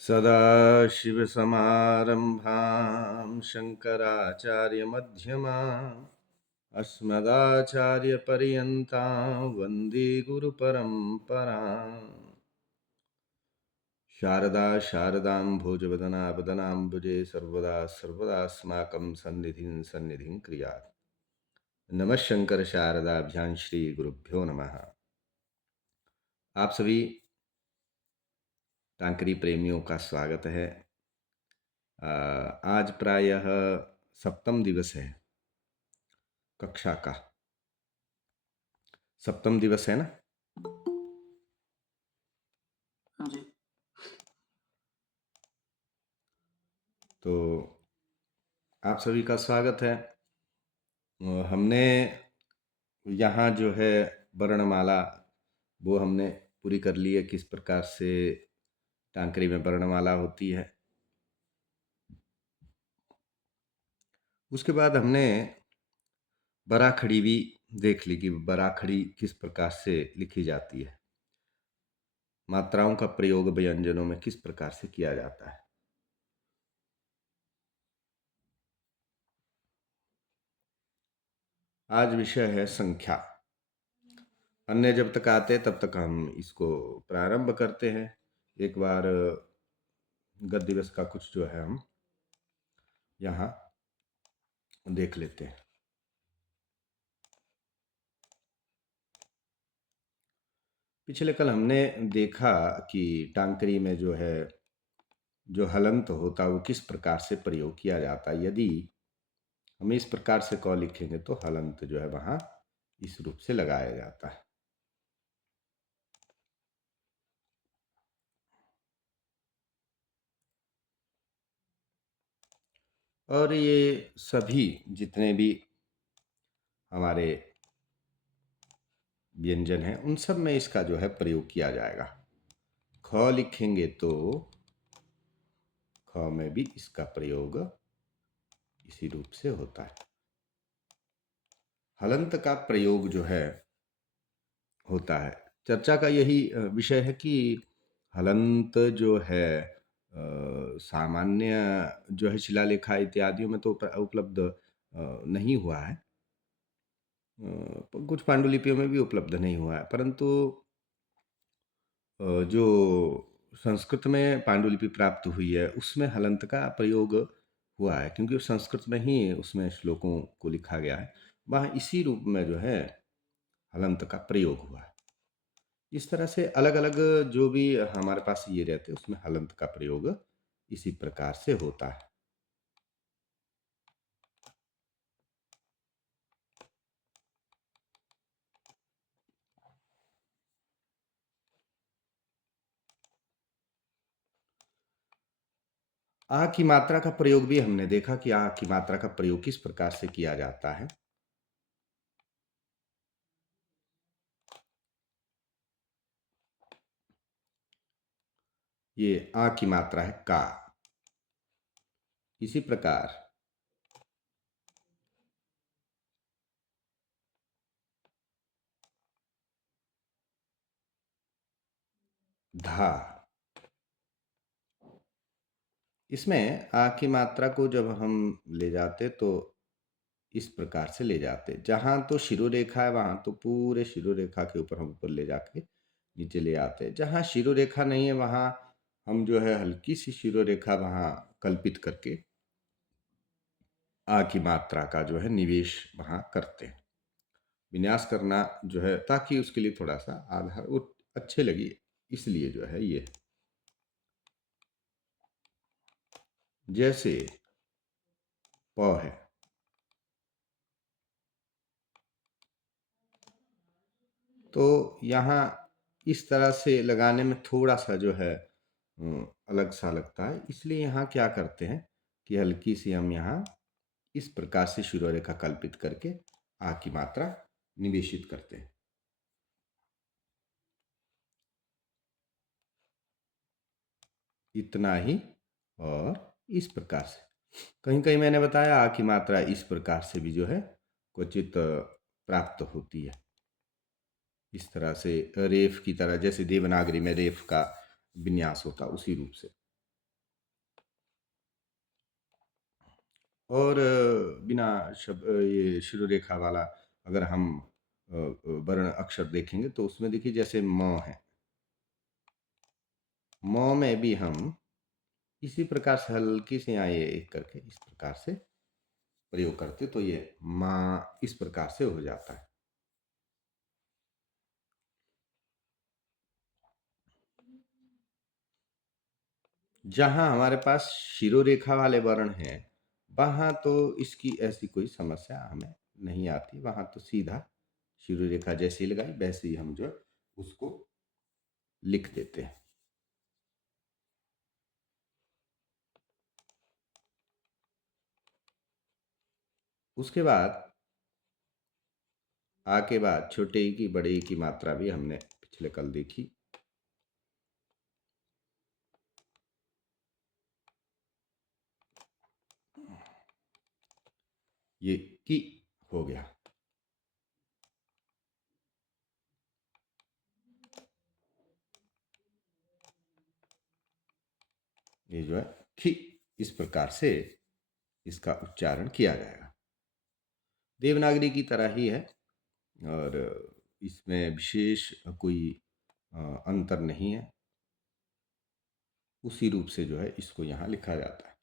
सदाशिवसमारम्भां शङ्कराचार्यमध्यमाम् अस्मदाचार्यपर्यन्तां वन्दे गुरुपरम्पराम्। शारदा शारदां भोजवदनाबदनाम्बुजे सर्वदा सर्वदास्माकं सन्निधिं क्रियात्। नमः शंकर शारदाभ्यां श्री गुरुभ्यो नमः। आप सभी टांकरी प्रेमियों का स्वागत है। आज प्रायः सप्तम दिवस है, कक्षा का सप्तम दिवस है ना। जी। तो आप सभी का स्वागत है। हमने यहाँ जो है वर्णमाला वो हमने पूरी कर ली है, किस प्रकार से टांकरी में वर्णमाला होती है। उसके बाद हमने बराखड़ी भी देख ली कि बराखड़ी किस प्रकार से लिखी जाती है, मात्राओं का प्रयोग व्यंजनों में किस प्रकार से किया जाता है। आज विषय है संख्या। अन्य जब तक आते तब तक हम इसको प्रारंभ करते हैं। एक बार गत दिवस का कुछ जो है हम यहाँ देख लेते हैं। पिछले कल हमने देखा कि टांकरी में जो है जो हलंत होता है वो किस प्रकार से प्रयोग किया जाता है। यदि हम इस प्रकार से क लिखेंगे तो हलंत जो है वहाँ इस रूप से लगाया जाता है। और ये सभी जितने भी हमारे व्यंजन हैं उन सब में इसका जो है प्रयोग किया जाएगा। ख लिखेंगे तो ख में भी इसका प्रयोग इसी रूप से होता है। हलंत का प्रयोग जो है होता है। चर्चा का यही विषय है कि हलंत जो है सामान्य जो है शिलालेखा इत्यादियों में तो उपलब्ध नहीं हुआ है, कुछ पांडुलिपियों में भी उपलब्ध नहीं हुआ है, परंतु जो संस्कृत में पांडुलिपि प्राप्त हुई है उसमें हलंत का प्रयोग हुआ है, क्योंकि संस्कृत में ही उसमें श्लोकों को लिखा गया है, वहाँ इसी रूप में जो है हलंत का प्रयोग हुआ है। इस तरह से अलग अलग जो भी हमारे पास ये रहते हैं उसमें हलंत का प्रयोग इसी प्रकार से होता है। आ की मात्रा का प्रयोग भी हमने देखा कि आ की मात्रा का प्रयोग किस प्रकार से किया जाता है। ये आ की मात्रा है का। इसी प्रकार धा, इसमें आ की मात्रा को जब हम ले जाते तो इस प्रकार से ले जाते, जहां तो शिरोरेखा है वहां तो पूरे शिरोरेखा के ऊपर हम ऊपर ले जाके नीचे ले आते, जहां शिरोरेखा नहीं है वहां हम जो है हल्की सी शिरोरेखा वहां कल्पित करके आ की मात्रा का जो है निवेश वहां करते हैं। विन्यास करना जो है ताकि उसके लिए थोड़ा सा आधार वो अच्छे लगे, इसलिए जो है ये जैसे प है तो यहाँ इस तरह से लगाने में थोड़ा सा जो है अलग सा लगता है, इसलिए यहाँ क्या करते हैं कि हल्की सी हम यहाँ इस प्रकार से शिरोरेखा कल्पित करके आ की मात्रा निवेशित करते हैं। इतना ही। और इस प्रकार से कहीं कहीं मैंने बताया आ की मात्रा इस प्रकार से भी जो है क्वचित प्राप्त होती है। इस तरह से रेफ की तरह, जैसे देवनागरी में रेफ का विन्यास होता उसी रूप से। और बिना ये शिरोरेखा वाला अगर हम वर्ण अक्षर देखेंगे तो उसमें देखिए जैसे म है, म में भी हम इसी प्रकार से हल्की से यहाँ ये एक करके इस प्रकार से प्रयोग करते तो ये माँ इस प्रकार से हो जाता है। जहाँ हमारे पास शिरोरेखा वाले वर्ण हैं, वहाँ तो इसकी ऐसी कोई समस्या हमें नहीं आती। वहाँ तो सीधा शिरोरेखा जैसी लगाई वैसे ही हम जो है उसको लिख देते हैं। उसके बाद आ के बाद छोटे ई की बड़े ई की मात्रा भी हमने पिछले कल देखी। ये की हो गया। ये जो है खी इस प्रकार से इसका उच्चारण किया जाएगा। देवनागरी की तरह ही है और इसमें विशेष कोई अंतर नहीं है। उसी रूप से जो है इसको यहाँ लिखा जाता है।